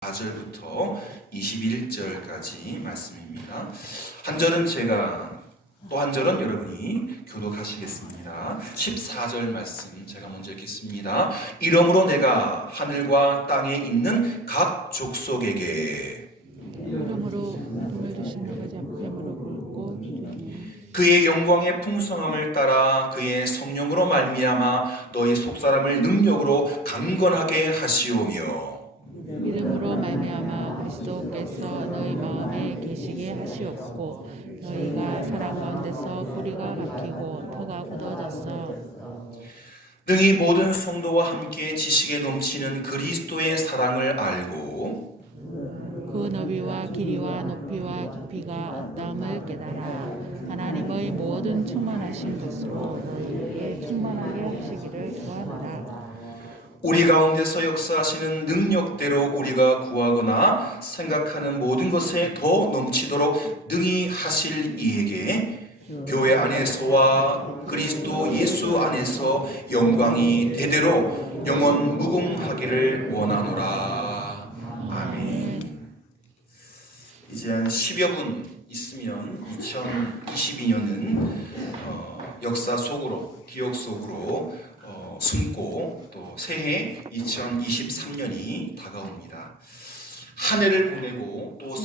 4절부터 21절까지 말씀입니다. 한 절은 제가, 또 한 절은 여러분이 교독하시겠습니다. 14절 말씀 제가 먼저 읽겠습니다. 이러므로 내가 하늘과 땅에 있는 각 족속에게 이러므로 돈을 주신 너가 잡뱀으로 굴고 그의 영광의 풍성함을 따라 그의 성령으로 말미암아 너희 속사람을 능력으로 강건하게 하시오며 이름으로 말미암아 그리스도께서 너희 마음에 계시게 하시옵고 너희가 사랑 가운데서 뿌리가 박히고 터가 굳어졌어 능히 모든 성도와 함께 지식에 넘치는 그리스도의 사랑을 알고 그 너비와 길이와 높이와 깊이가 어떠함을 깨달아 하나님의 모든 충만하신 것으로 너희에게 충만하게 하시기를 구하노라. 우리 가운데서 역사하시는 능력대로 우리가 구하거나 생각하는 모든 것에 더 넘치도록 능히 하실 이에게 교회 안에서와 그리스도 예수 안에서 영광이 대대로 영원 무궁하기를 원하노라. 아멘. 이제 한 10여 분 있으면 2022년은 역사 속으로, 기억 속으로 숨고 또 새해 2023년이 다가옵니다. 한 해를 보내고 또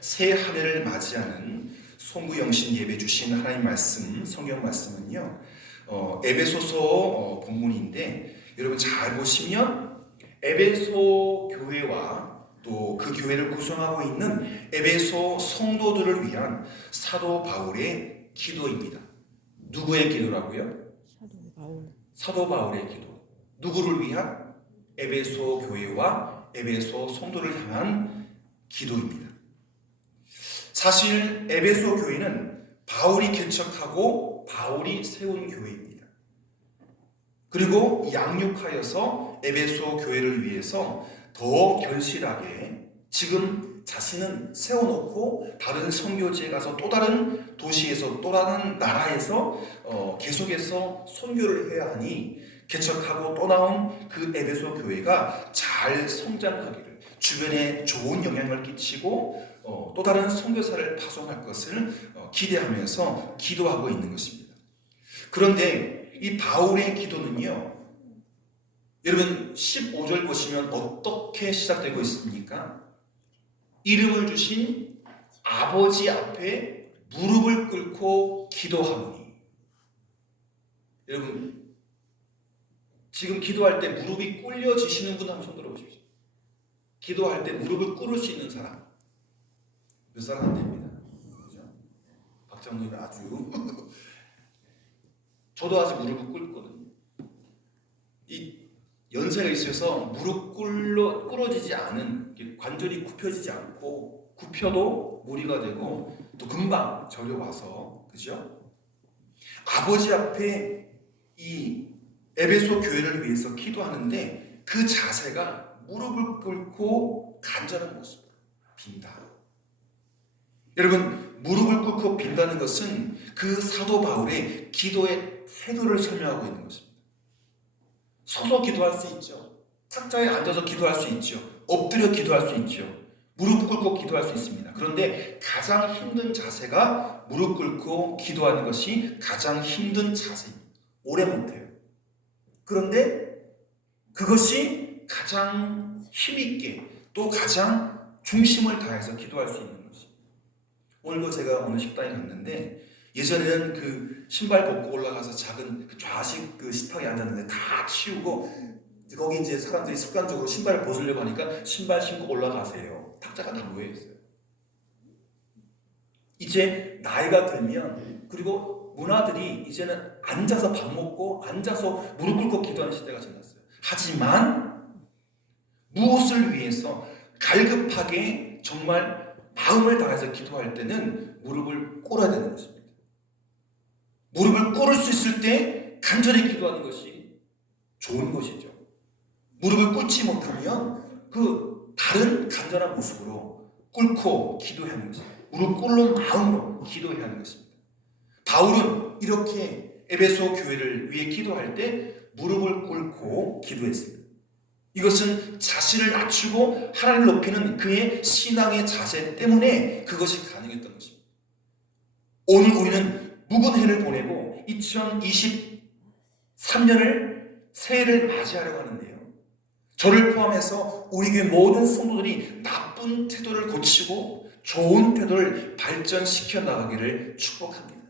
새 한 해를 맞이하는 송구영신 예배 주신 하나님 말씀, 성경 말씀은요, 에베소서 본문인데 여러분 잘 보시면 에베소 교회와 또 그 교회를 구성하고 있는 에베소 성도들을 위한 사도 바울의 기도입니다. 누구의 기도라고요? 사도 바울의 기도. 누구를 위한? 에베소 교회와 에베소 성도를 향한 기도입니다. 사실 에베소 교회는 바울이 개척하고 바울이 세운 교회입니다. 그리고 양육하여서 에베소 교회를 위해서 더 결실하게 지금 자신은 세워놓고 다른 선교지에 가서 또 다른 도시에서 또 다른 나라에서 계속해서 선교를 해야 하니 개척하고 또 나온 그 에베소 교회가 잘 성장하기를, 주변에 좋은 영향을 끼치고 또 다른 선교사를 파송할 것을 기대하면서 기도하고 있는 것입니다. 그런데 이 바울의 기도는요, 여러분 15절 보시면 어떻게 시작되고 있습니까? 이름을 주신 아버지 앞에 무릎을 꿇고 기도하노니. 여러분 지금 기도할 때 무릎이 꿇려지시는 분 한번 손 들어보십시오. 기도할 때 무릎을 꿇을 수 있는 사람 몇 사람 안 됩니다. 그죠? 박장로님 아주 저도 아직 무릎을 꿇거든요. 이 연세가 있어서 무릎 꿇어지지 않은, 관절이 굽혀지지 않고 굽혀도 무리가 되고 또 금방 저려와서, 그죠? 아버지 앞에 이 에베소 교회를 위해서 기도하는데 그 자세가 무릎을 꿇고 간절한 모습, 빈다. 여러분 무릎을 꿇고 빈다는 것은 그 사도 바울의 기도의 태도를 설명하고 있는 것입니다. 서서 기도할 수 있죠. 탁자에 앉아서 기도할 수 있죠. 엎드려 기도할 수 있죠. 무릎 꿇고 기도할 수 있습니다. 그런데 가장 힘든 자세가 무릎 꿇고 기도하는 것이 가장 힘든 자세입니다. 오래 못해요. 그런데 그것이 가장 힘있게 또 가장 중심을 다해서 기도할 수 있는 것입니다. 오늘도 제가 어느 식당에 갔는데 예전에는 그 신발 벗고 올라가서 작은 그 좌식 그 식탁에 앉았는데 다 치우고 거기 이제 사람들이 습관적으로 신발을 벗으려고 하니까 신발 신고 올라가세요. 탁자가 다 놓여 있어요. 이제 나이가 들면, 그리고 문화들이 이제는 앉아서 밥 먹고 앉아서 무릎 꿇고 기도하는 시대가 지났어요. 하지만 무엇을 위해서 갈급하게 정말 마음을 다해서 기도할 때는 무릎을 꿇어야 되는 것입니다. 무릎을 꿇을 수 있을 때 간절히 기도하는 것이 좋은 것이죠. 무릎을 꿇지 못하면 그 다른 간절한 모습으로 꿇고 기도해야 하는 것입니다. 무릎 꿇는 마음으로 기도해야 하는 것입니다. 바울은 이렇게 에베소 교회를 위해 기도할 때 무릎을 꿇고 기도했습니다. 이것은 자신을 낮추고 하나님을 높이는 그의 신앙의 자세 때문에 그것이 가능했던 것입니다. 오늘 우리는 묵은 해를 보내고 2023년을 새해를 맞이하려고 하는데요. 저를 포함해서 우리 교회 모든 성도들이 나쁜 태도를 고치고 좋은 태도를 발전시켜 나가기를 축복합니다.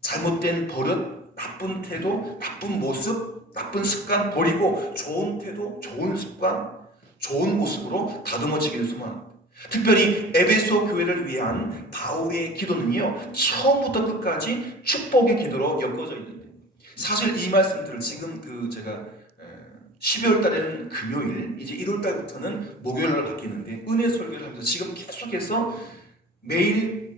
잘못된 버릇, 나쁜 태도, 나쁜 모습, 나쁜 습관 버리고 좋은 태도, 좋은 습관, 좋은 모습으로 다듬어지기를 소망합니다. 특별히 에베소 교회를 위한 바울의 기도는요, 처음부터 끝까지 축복의 기도로 엮어져 있는데, 사실 이 말씀들을 지금 제가 12월 달에는 금요일, 이제 1월 달부터는 목요일로 바뀌는데 은혜 설교를 하면서 지금 계속해서 매일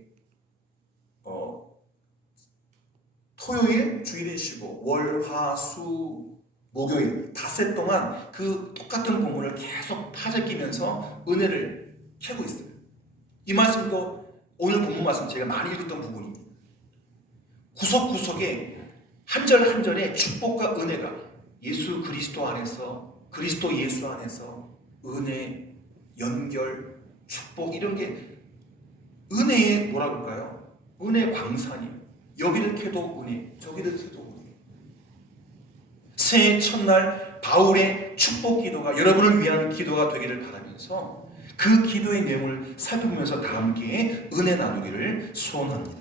토요일 주일에 쉬고 월, 화, 수, 목요일 닷새 동안 그 똑같은 본문을 계속 파헤치면서 은혜를 캐고 있어요. 이 말씀도 오늘 본문 말씀 제가 많이 읽었던 부분입니다. 구석구석에 한 절 한 절의 축복과 은혜가 예수 그리스도 안에서, 그리스도 예수 안에서 은혜, 연결, 축복 이런 게 은혜의 뭐라고 할까요? 은혜 광산이에요. 여기를 캐도 은혜, 저기를 캐도 은혜. 새해 첫날 바울의 축복 기도가 여러분을 위한 기도가 되기를 바라면서 그 기도의 내용을 살펴보면서 다 함께 은혜 나누기를 소원합니다.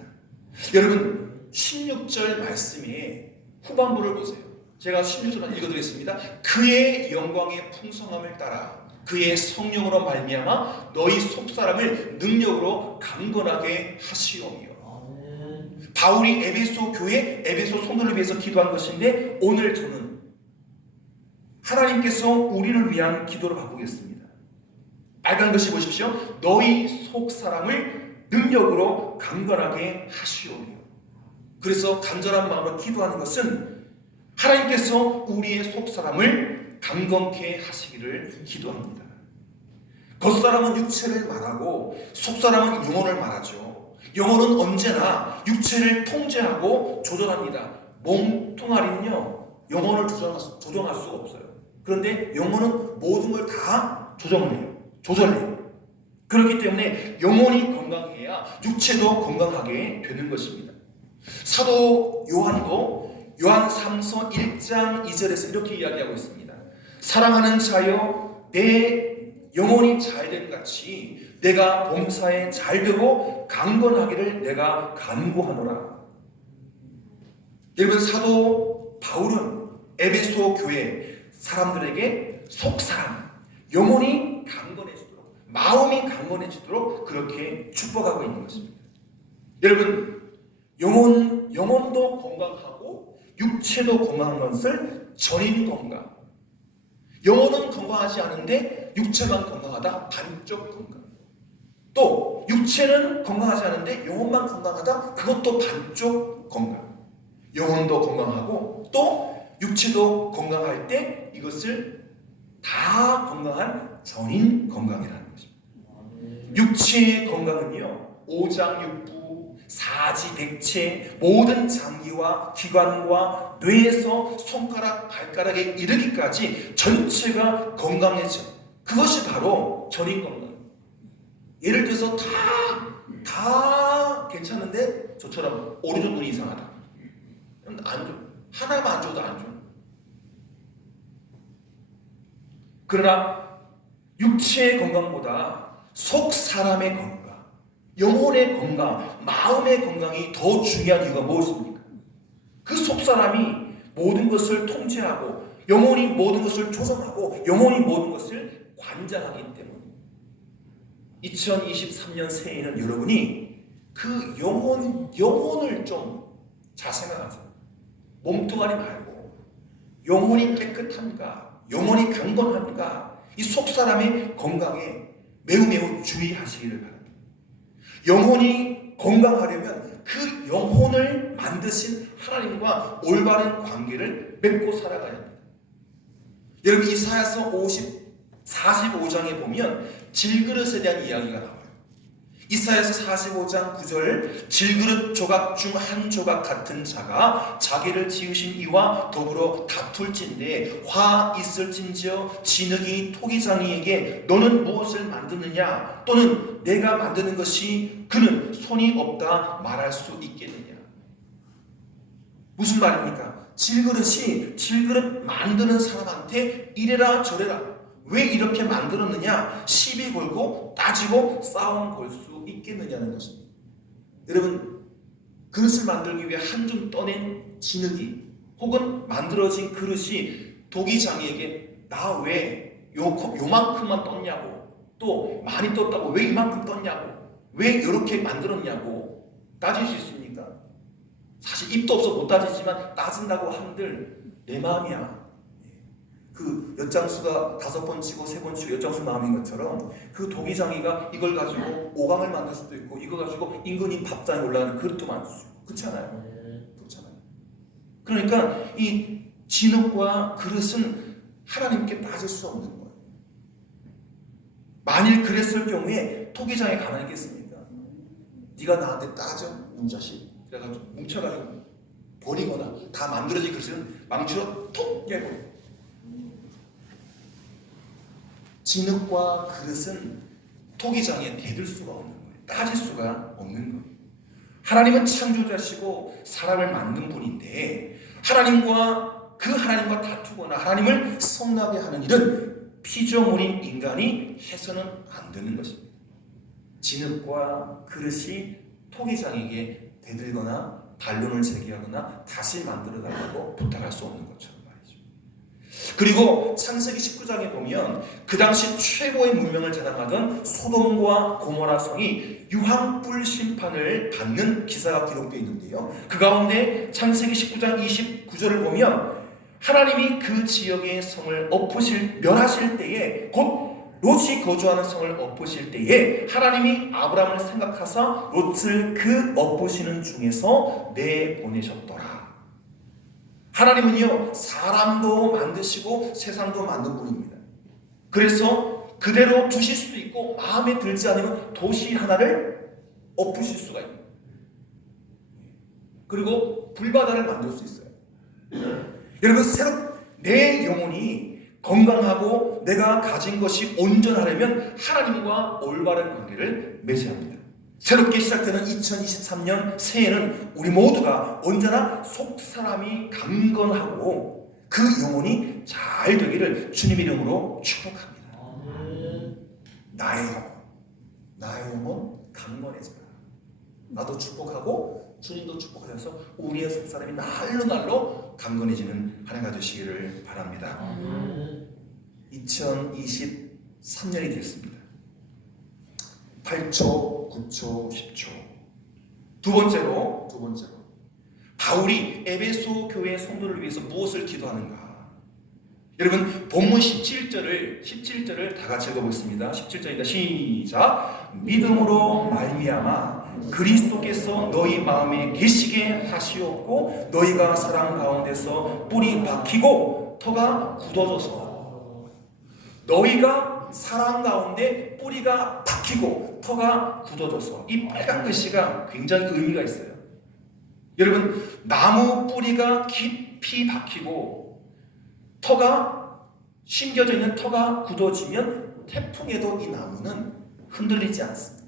여러분 16절 말씀의 후반부를 보세요. 제가 16절만 읽어드리겠습니다. 그의 영광의 풍성함을 따라 그의 성령으로 말미암아 너희 속사람을 능력으로 강건하게 하시오며. 바울이 에베소 교회, 에베소 성도를 위해서 기도한 것인데 오늘 저는 하나님께서 우리를 위한 기도를 바꾸겠습니다. 빨간 것이 보십시오. 너희 속사람을 능력으로 강건하게 하시오며. 그래서 간절한 마음으로 기도하는 것은 하나님께서 우리의 속사람을 강건케 하시기를 기도합니다. 겉사람은 육체를 말하고 속사람은 영혼을 말하죠. 영혼은 언제나 육체를 통제하고 조절합니다. 몸뚱아리는요, 영혼을 조정할 수가 없어요. 그런데 영혼은 모든 걸 다 조절해요. 그렇기 때문에 영혼이 건강해야 육체도 건강하게 되는 것입니다. 사도 요한도 요한 3서 1장 2절에서 이렇게 이야기하고 있습니다. 사랑하는 자여, 내 영혼이 잘됨 같이 내가 범사에 잘되고 강건하기를 내가 간구하노라. 여러분 사도 바울은 에베소 교회 사람들에게 속사람, 영혼이 강건해지도록, 마음이 강건해지도록 그렇게 축복하고 있는 것입니다. 여러분 영혼도 건강하고 육체도 건강한 것을 전인 건강. 영혼은 건강하지 않은데 육체만 건강하다, 반쪽 건강. 또 육체는 건강하지 않은데 영혼만 건강하다, 그것도 반쪽 건강. 영혼도 건강하고 또 육체도 건강할 때 이것을 다 건강한 전인 건강이라는 것입니다. 육체의 건강은요, 오장육부, 사지백체, 모든 장기와 기관과 뇌에서 손가락, 발가락에 이르기까지 전체가 건강해져. 그것이 바로 전인 건강. 예를 들어서 다 괜찮은데 저처럼 오른쪽 눈이 이상하다. 안 좋아. 하나만 안 줘도 안 좋아. 그러나 육체의 건강보다 속 사람의 건강, 영혼의 건강, 마음의 건강이 더 중요한 이유가 무엇입니까? 그 속 사람이 모든 것을 통제하고 영혼이 모든 것을 조정하고 영혼이 모든 것을 관장하기 때문에 2023년 새해에는 여러분이 그 영혼을 좀 잘 생각하세요. 몸뚱아리 말고 영혼이 깨끗한가, 영혼이 강건한가, 이 속사람의 건강에 매우 주의하시기를 바랍니다. 영혼이 건강하려면 그 영혼을 만드신 하나님과 올바른 관계를 맺고 살아가야 합니다. 여러분 이사야서 45장에 보면 질그릇에 대한 이야기가 나와요. 이사야서 45장 9절 질그릇 조각 중 한 조각 같은 자가 자기를 지으신 이와 더불어 다툴진대 화 있을진지어 진흙이 토기장이에게 너는 무엇을 만드느냐 또는 내가 만드는 것이 그는 손이 없다 말할 수 있겠느냐. 무슨 말입니까? 질그릇이 질그릇 만드는 사람한테 이래라 저래라 왜 이렇게 만들었느냐 시비 걸고 따지고 싸움 걸 수 있겠느냐는 것입니다. 여러분 그릇을 만들기 위해 한 줌 떠낸 진흙이 혹은 만들어진 그릇이 도기장이에게 나 왜 요만큼만 떴냐고 또 많이 떴다고 왜 이만큼 떴냐고 왜 이렇게 만들었냐고 따질 수 있습니까? 사실 입도 없어 못 따지지만 따진다고 한들 내 마음이야. 그 엿장수가 5번 치고 3번 치고 엿장수 마음인 것처럼 그 도기장이가 이걸 가지고 오강을 만들 수도 있고 이거 가지고 임금님 밥상에 올라가는 그릇도 만들 수 있고 그렇잖아요. 그렇잖아요. 그러니까 이 진흙과 그릇은 하나님께 따질 수 없는 거예요. 만일 그랬을 경우에 토기장이 가만히 있겠습니까? 네가 나한테 따져 놈 자식 그래가지고 뭉쳐가지고 버리거나 다 만들어진 그릇은 망치로 톡 깨고. 진흙과 그릇은 토기장에 대들 수가 없는 거예요. 따질 수가 없는 거예요. 하나님은 창조자시고 사람을 만든 분인데 하나님과 다투거나 하나님을 성나게 하는 일은 피조물인 인간이 해서는 안 되는 것입니다. 진흙과 그릇이 토기장에게 대들거나 반론을 제기하거나 다시 만들어달라고 부탁할 수 없는 것처럼. 그리고 창세기 19장에 보면 그 당시 최고의 문명을 자랑하던 소돔과 고모라 성이 유황불 심판을 받는 기사가 기록되어 있는데요. 그 가운데 창세기 19장 29절을 보면 하나님이 그 지역의 성을 멸하실 때에 곧 롯이 거주하는 성을 엎으실 때에 하나님이 아브라함을 생각하사 롯을 그 엎으시는 중에서 내보내셨더라. 하나님은요 사람도 만드시고 세상도 만든 분입니다. 그래서 그대로 두실 수도 있고 마음에 들지 않으면 도시 하나를 엎으실 수가 있습니다. 그리고 불바다를 만들 수 있어요. 여러분 내 영혼이 건강하고 내가 가진 것이 온전하려면 하나님과 올바른 관계를 맺어야 합니다. 새롭게 시작되는 2023년 새해는 우리 모두가 언제나 속사람이 강건하고 그 영혼이 잘 되기를 주님 이름으로 축복합니다. 나의 영혼 강건해져라. 나도 축복하고 주님도 축복하셔서 우리의 속사람이 날로 강건해지는 한 해가 되시기를 바랍니다. 2023년이 됐습니다. 8초, 9초, 10초. 두 번째로 바울이 에베소 교회 성도를 위해서 무엇을 기도하는가? 여러분 본문 17절을 다 같이 읽어보겠습니다. 17절입니다. 시작. 믿음으로 말미암아 그리스도께서 너희 마음에 계시게 하시옵고 너희가 사랑 가운데서 뿌리 박히고 터가 굳어져서 너희가 사랑 가운데 뿌리가 박히고 터가 굳어져서 이 빨간 글씨가 굉장히 의미가 있어요. 여러분 나무 뿌리가 깊이 박히고 터가 심겨져 있는 터가 굳어지면 태풍에도 이 나무는 흔들리지 않습니다.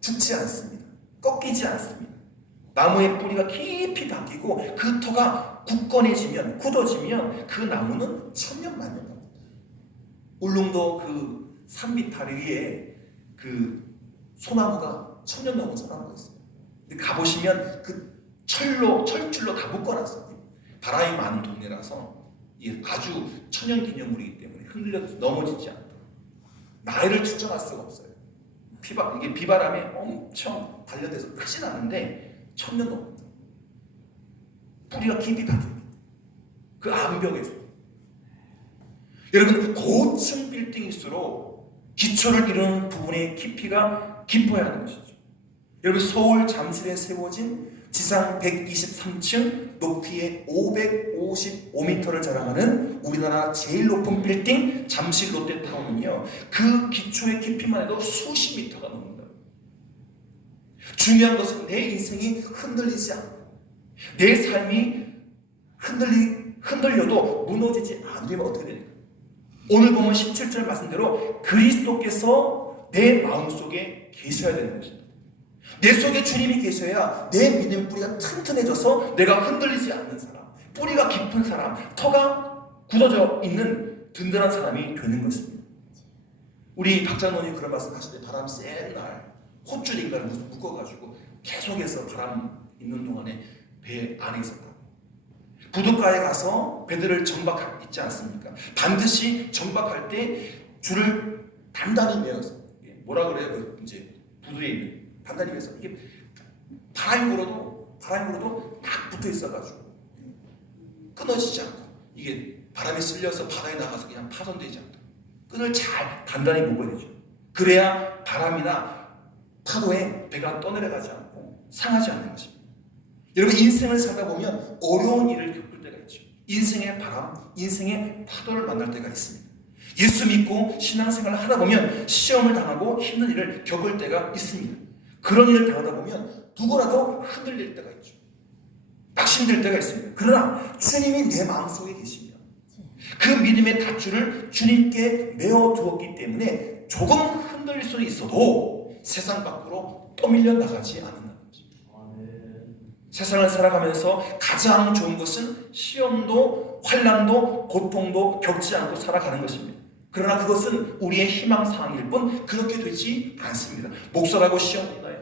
죽지 않습니다. 꺾이지 않습니다. 나무의 뿌리가 깊이 박히고 그 터가 굳어지면 그 나무는 천년만년 갑니다. 울릉도 그 산밑 다리 위에 그 소나무가 천년 넘은 소나무가 있어요. 근데 가보시면 그 철줄로 다 묶어놨어요. 바람이 많은 동네라서 아주 천연 기념물이기 때문에 흔들려도 넘어지지 않도록 나이를 측정할 수가 없어요. 이게 비바람에 엄청 단련돼서 크진 않은데 천년 넘습니다. 뿌리가 깊이 박힙니다. 그 암벽에서. 여러분 고층 빌딩일수록 기초를 이루는 부분의 깊이가 깊어야 하는 것이죠. 여러분 서울 잠실에 세워진 지상 123층 높이에 555m를 자랑하는 우리나라 제일 높은 빌딩 잠실 롯데타운은요 그 기초의 깊이만 해도 수십 미터가 넘는다. 중요한 것은 내 인생이 흔들리지 않고 내 삶이 흔들려도 무너지지 않으면 어떻게 됩니까? 오늘 보면 17절 말씀대로 그리스도께서 내 마음속에 계셔야 되는 것입니다. 내 속에 주님이 계셔야 내 믿음 뿌리가 튼튼해져서 내가 흔들리지 않는 사람, 뿌리가 깊은 사람, 터가 굳어져 있는 든든한 사람이 되는 것입니다. 우리 박장로님 그런 말씀 하실 때 바람 센 날 콧줄인가를 묶어가지고 계속해서 바람 있는 동안에 배 안에 있었다. 부둣가에 가서 배들을 정박할 있지 않습니까? 반드시 정박할 때 줄을 단단히 매어서 뭐라 그래요? 그 이제 부두에 있는 단단히 매서 이게 바람이 불어도 딱 붙어 있어가지고 끊어지지 않고 이게 바람에 쓸려서 바다에 나가서 그냥 파손되지 않고 끈을 잘 단단히 묶어야 되죠. 그래야 바람이나 파도에 배가 떠내려가지 않고 상하지 않는 것입니다. 여러분 인생을 살다 보면 어려운 일을 겪을 때가 있죠. 인생의 바람, 인생의 파도를 만날 때가 있습니다. 예수 믿고 신앙생활을 하다 보면 시험을 당하고 힘든 일을 겪을 때가 있습니다. 그런 일을 당하다 보면 누구라도 흔들릴 때가 있죠. 낙심될 때가 있습니다. 그러나 주님이 내 마음속에 계시며 그 믿음의 밧줄을 주님께 메어 두었기 때문에 조금 흔들릴 수는 있어도 세상 밖으로 떠밀려 나가지 않는다는 것입니다. 세상을 살아가면서 가장 좋은 것은 시험도 환난도 고통도 겪지 않고 살아가는 것입니다. 그러나 그것은 우리의 희망사항일 뿐 그렇게 되지 않습니다. 목사라고 시험 없나요?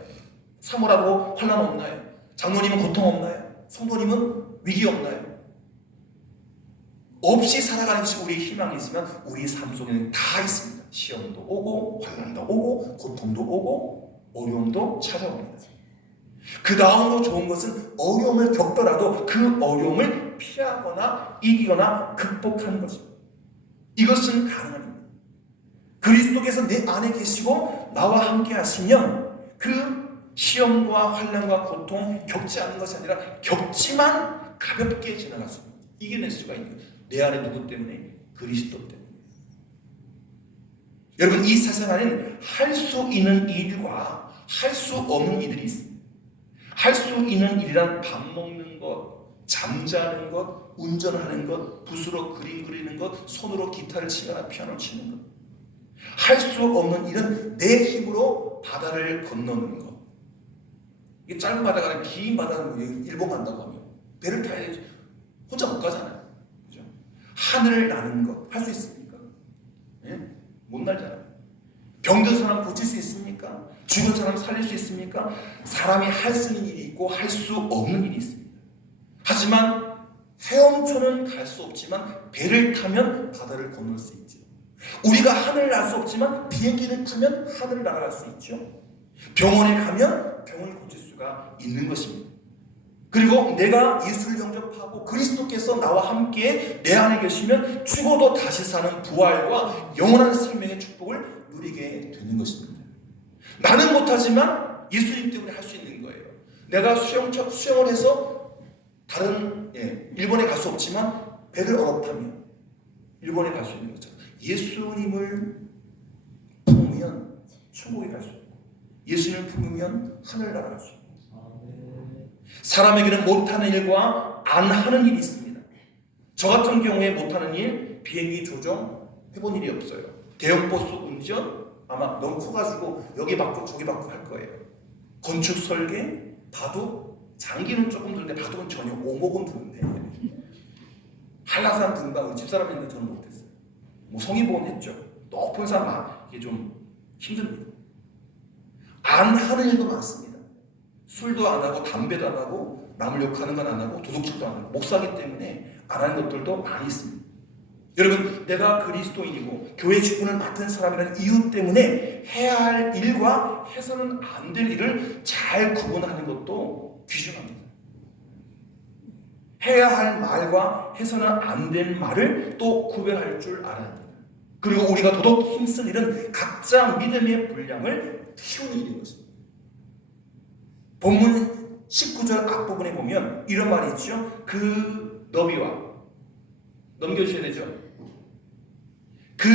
사모라고 환난 없나요? 장로님은 고통 없나요? 성도님은 위기 없나요? 없이 살아가는 것이 우리의 희망이지만 우리의 삶 속에는 다 있습니다. 시험도 오고 환난도 오고 고통도 오고 어려움도 찾아옵니다. 그 다음으로 좋은 것은 어려움을 겪더라도 그 어려움을 피하거나 이기거나 극복하는 것입니다. 이것은 가능합니다. 그리스도께서 내 안에 계시고 나와 함께 하시면 그 시험과 환난과 고통 겪지 않는 것이 아니라 겪지만 가볍게 지나갈 수 있는 이겨낼 수가 있는 거예요. 내 안에 누구 때문에? 그리스도 때문에. 여러분 이 세상 안에는 할 수 있는 일과 할 수 없는 일들이 있습니다. 할 수 있는 일이란 밥 먹는 것, 잠자는 것, 운전하는 것, 붓으로 그림 그리는 것, 손으로 기타를 치거나 피아노를 치는 것. 할 수 없는 일은 내 힘으로 바다를 건너는 것. 이게 짧은 바다가 아니라 긴 바다는 일본 간다고 하면 배를 타야 되죠. 혼자 못 가잖아요. 그죠? 하늘을 나는 것 할 수 있습니까? 예? 못 날잖아요. 병든 사람 고칠 수 있습니까? 죽은 사람 살릴 수 있습니까? 사람이 할 수 있는 일이 있고 할 수 없는 일이 있습니다. 하지만 헤엄쳐는 갈 수 없지만 배를 타면 바다를 건널 수 있죠. 우리가 하늘을 날 수 없지만 비행기를 타면 하늘을 날아갈 수 있죠. 병원에 가면 병을 고칠 수가 있는 것입니다. 그리고 내가 예수를 영접하고 그리스도께서 나와 함께 내 안에 계시면 죽어도 다시 사는 부활과 영원한 생명의 축복을 누리게 되는 것입니다. 나는 못하지만 예수님 때문에 할 수 있는 거예요. 내가 수영을 해서 다른 일본에 갈 수 없지만 배를 언업하면 일본에 갈 수 있는 것처럼 예수님을 품으면 천국에 갈 수 있고 예수님을 품으면 하늘 나라갈 수 있고 사람에게는 못하는 일과 안 하는 일이 있습니다. 저 같은 경우에 못하는 일, 비행기 조종 해본 일이 없어요. 대형버스 운전 아마 너무 커가지고 여기 받고 저기 받고 할 거예요. 건축 설계, 바둑, 장기는 조금 드는데 바둑은 전혀 오목은 드는데 한라산 등반을 집사람이 있는데 저는 못했어요. 뭐 성의보험 했죠. 높은 산 이게 좀 힘듭니다. 안 하는 일도 많습니다. 술도 안 하고 담배도 안 하고 남을 욕하는 건 안 하고 도둑질도 안 하고 목사기 때문에 안 하는 것들도 많이 있습니다. 여러분 내가 그리스도인이고 교회 직분을 맡은 사람이라는 이유 때문에 해야 할 일과 해서는 안 될 일을 잘 구분하는 것도 귀중합니다. 해야 할 말과 해서는 안 될 말을 또 구별할 줄 알아야 합니다. 그리고 우리가 더더욱 힘쓸 일은 각자 믿음의 분량을 키우는 일인 것입니다. 본문 19절 앞부분에 보면 이런 말이 있죠. 그 너비와 넘겨주셔야 되죠. 그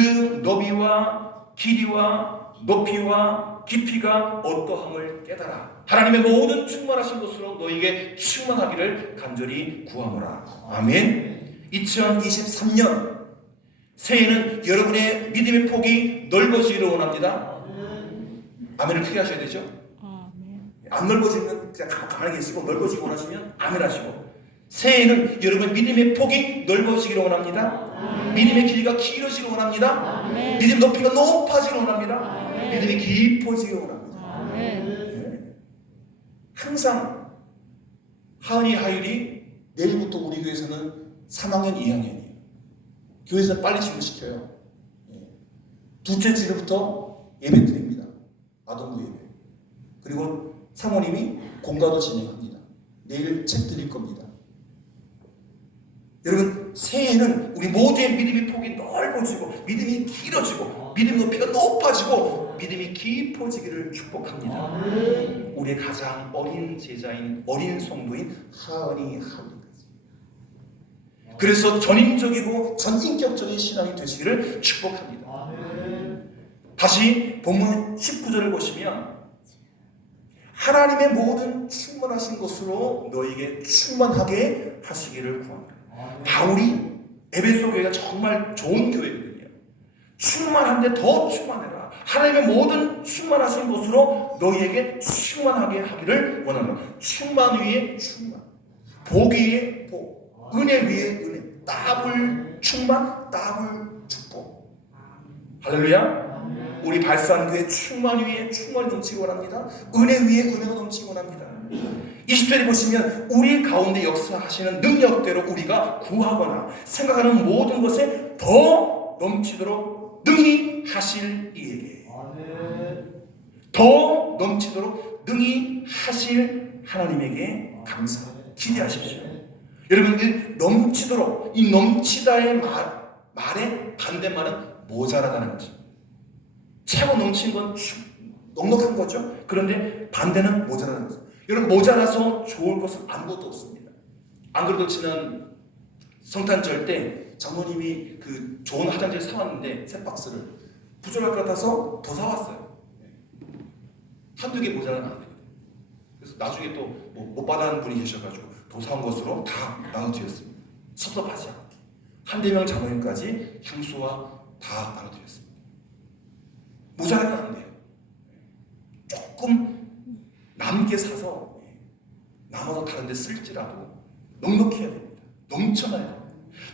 너비와 길이와 높이와 깊이가 어떠함을 깨달아 하나님의 모든 충만하신 것으로 너에게 충만하기를 간절히 구하노라. 아멘. 2023년 새해에는 여러분의 믿음의 폭이 넓어지기를 원합니다. 아멘을 크게 하셔야 되죠. 아멘. 안 넓어지면 그냥 가만히 계시고, 넓어지고 원하시면 아멘 하시고. 새해에는 여러분의 믿음의 폭이 넓어지기를 원합니다. 믿음의 길이가 길어지기를 원합니다. 아멘. 믿음 높이가 높아지기를 원합니다. 아멘. 믿음이 깊어지기를 원합니다. 아멘. 네. 항상 하은이 하율이 내일부터 우리 교회에서는 3학년 2학년이에요. 교회에서 빨리 진급시켜요. 둘째 주일부터 예배 드립니다. 아동부 예배. 그리고 사모님이 공가도 진행합니다. 내일 책 드릴 겁니다. 여러분, 새해에는 우리 모두의 믿음의 폭이 넓어지고 믿음이 길어지고 믿음 높이가 높아지고 믿음이 깊어지기를 축복합니다. 우리의 가장 어린 제자인 어린 성도인 하은이 하은이까지. 그래서 전인적이고 전인격적인 신앙이 되시기를 축복합니다. 다시 본문 19절을 보시면 하나님의 모든 충만하신 것으로 너에게 충만하게 하시기를 구합니다. 바울이 에베소 교회가 정말 좋은 교회거든요. 충만한데 더 충만해라. 하나님의 모든 충만하신 것으로 너희에게 충만하게 하기를 원한다. 충만 위에 충만, 복 위에 복, 은혜 위에 은혜, 더블 충만, 더블 축복. 할렐루야. 우리 발산교회 충만 위에 충만이 넘치기 원합니다. 은혜 위에 은혜가 넘치기 원합니다. 20절에 보시면 우리 가운데 역사하시는 능력대로 우리가 구하거나 생각하는 모든 것에 더 넘치도록 능히 하실 이에게, 더 넘치도록 능히 하실 하나님에게 감사 기대하십시오. 여러분, 이 넘치도록, 이 넘치다의 말의 반대말은 모자라다는 거죠. 차고 넘친 건 넉넉한 거죠. 그런데 반대는 모자라는 거죠. 여러분, 모자라서 좋을 것은 아무것도 없습니다. 안 그래도 지난 성탄절 때 장모님이 그 좋은 화장지를 사왔는데 새 박스를 부족할 것 같아서 더 사왔어요. 한두 개 모자라면 안 됩니다. 그래서 나중에 또 못 받아는 분이 계셔가지고 더 사온 것으로 다 나눠드렸습니다. 섭섭하지 않게 한대 명 장모님까지 향수와 다 나눠드렸습니다. 모자라면 안 돼요. 조금 남게 사서 남아서 다른 데 쓸지라도 넉넉히 해야 됩니다. 넘쳐나야 됩니다.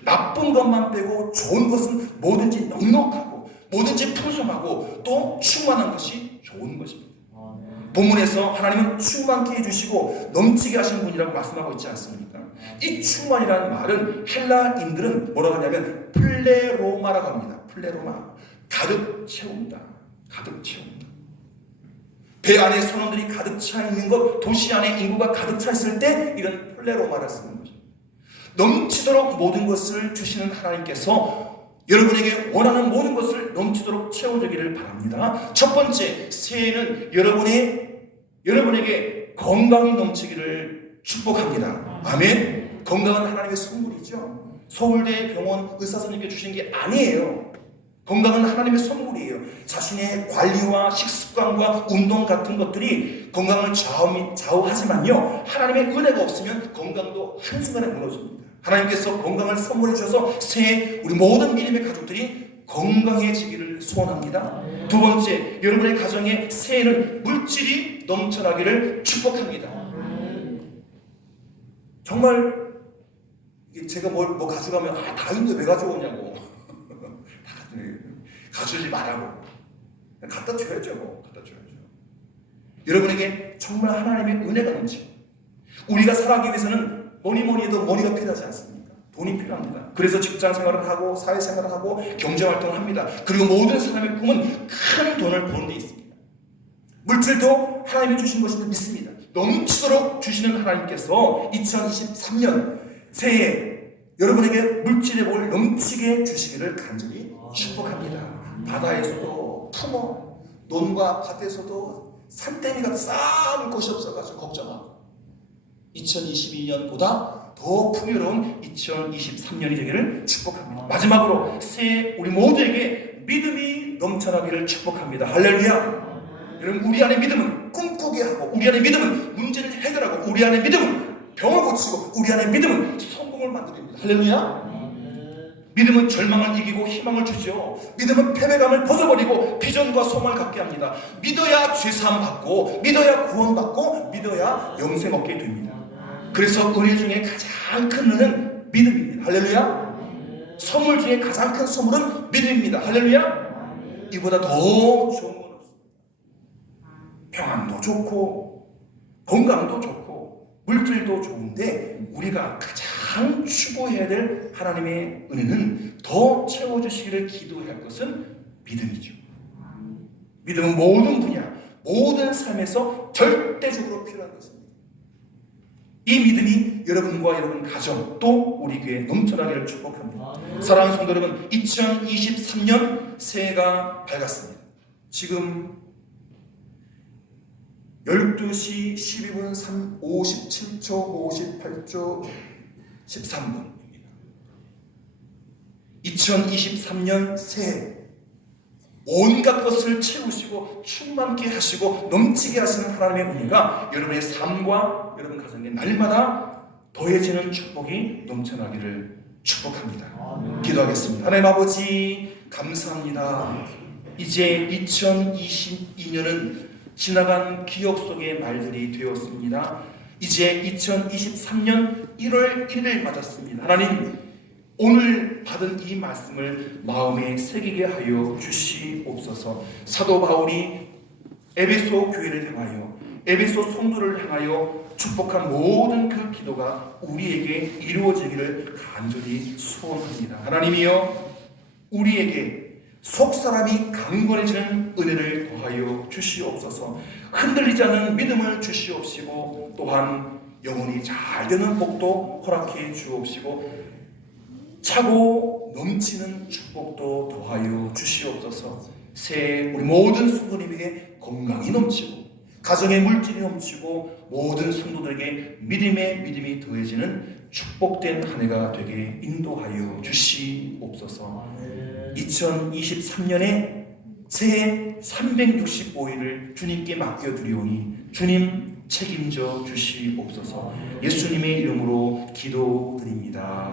나쁜 것만 빼고 좋은 것은 뭐든지 넉넉하고 뭐든지 풍성하고 또 충만한 것이 좋은 것입니다. 본문에서 하나님은 충만케 해주시고 넘치게 하신 분이라고 말씀하고 있지 않습니까? 이 충만이라는 말은 헬라인들은 뭐라고 하냐면 플레로마라고 합니다. 플레로마, 가득 채운다, 가득 채운다. 배 안에 선원들이 가득 차 있는 것, 도시 안에 인구가 가득 차 있을 때 이런 플레로마를 쓰는 거죠. 넘치도록 모든 것을 주시는 하나님께서 여러분에게 원하는 모든 것을 넘치도록 채워주기를 바랍니다. 첫 번째, 새해에는 여러분에게 건강이 넘치기를 축복합니다. 아멘. 건강은 하나님의 선물이죠. 서울대 병원 의사 선생님께 주신 게 아니에요. 건강은 하나님의 선물이에요. 자신의 관리와 식습관과 운동 같은 것들이 건강을 좌우하지만요, 하나님의 은혜가 없으면 건강도 한순간에 무너집니다. 하나님께서 건강을 선물해 주셔서 새해 우리 모든 믿음의 가족들이 건강해지기를 소원합니다. 두 번째, 여러분의 가정에 새해는 물질이 넘쳐나기를 축복합니다. 정말 제가 뭐 가져가면 다 있는데 왜 가져오냐고 가져오지 말라고 갖다 줘야죠. 갖다 줘야죠. 여러분에게 정말 하나님의 은혜가 넘치고, 우리가 살아가기 위해서는 뭐니 해도 머니가 필요하지 않습니까? 돈이 필요합니다. 그래서 직장 생활을 하고 사회생활을 하고 경제활동을 합니다. 그리고 모든 사람의 꿈은 큰 돈을 버는 데 있습니다. 물질도 하나님이 주신 것임을 믿습니다. 넘치도록 주시는 하나님께서 2023년 새해 여러분에게 물질의 복을 넘치게 주시기를 간절히 축복합니다. 바다에서도 품어, 논과 밭에서도 산더미가 쌓을 곳이 없어가지고 걱정하고 2022년보다 더 풍요로운 2023년이 되기를 축복합니다. 마지막으로 새해 우리 모두에게 믿음이 넘쳐나기를 축복합니다. 할렐루야. 여러분, 우리 안에 믿음은 꿈꾸게 하고, 우리 안에 믿음은 문제를 해결하고, 우리 안에 믿음은 병을 고치고, 우리 안에 믿음은 성공을 만듭니다. 할렐루야. 믿음은 절망을 이기고 희망을 주죠. 믿음은 패배감을 벗어버리고 비전과 소망을 갖게 합니다. 믿어야 죄사함 받고, 믿어야 구원받고, 믿어야 영생 얻게 됩니다. 그래서 은혜 중에 가장 큰 은혜는 믿음입니다. 할렐루야. 선물 중에 가장 큰 선물은 믿음입니다. 할렐루야. 이보다 더 좋은 건 없습니다. 평안도 좋고 건강도 좋고 물질도 좋은데, 우리가 가장 추구해야 될 하나님의 은혜는 더 채워주시기를 기도해야 할 것은 믿음이죠. 믿음은 모든 분야, 모든 삶에서 절대적으로 필요한 것입니다. 이 믿음이 여러분과 여러분 가정, 또 우리 교회에 넘쳐나기를 축복합니다. 사랑하는 성도 여러분, 2023년 새해가 밝았습니다. 지금 12시 12분 57초 58초 13분입니다. 2023년 새해, 온갖 것을 채우시고 충만케 하시고 넘치게 하시는 하나님의 은혜가 여러분의 삶과 여러분 가정에 날마다 더해지는 축복이 넘쳐나기를 축복합니다. 기도하겠습니다. 하나님 아버지, 감사합니다. 이제 2022년은 지나간 기억 속의 말들이 되었습니다. 이제 2023년 1월 1일을 맞았습니다. 하나님, 오늘 받은 이 말씀을 마음에 새기게 하여 주시옵소서. 사도 바울이 에베소 교회를 향하여, 에베소 성도를 향하여 축복한 모든 그 기도가 우리에게 이루어지기를 간절히 소원합니다. 하나님이여, 우리에게 속사람이 강건해지는 은혜를 더하여 주시옵소서. 흔들리지 않는 믿음을 주시옵시고, 또한 영혼이 잘 되는 복도 허락해 주옵시고, 차고 넘치는 축복도 더하여 주시옵소서. 새해 우리 모든 성도님에게 건강이 넘치고, 가정의 물질이 넘치고, 모든 성도들에게 믿음이 더해지는 축복된 한 해가 되게 인도하여 주시옵소서. 2023년에 새해 365일을 주님께 맡겨드리오니 주님 책임져 주시옵소서. 예수님의 이름으로 기도드립니다.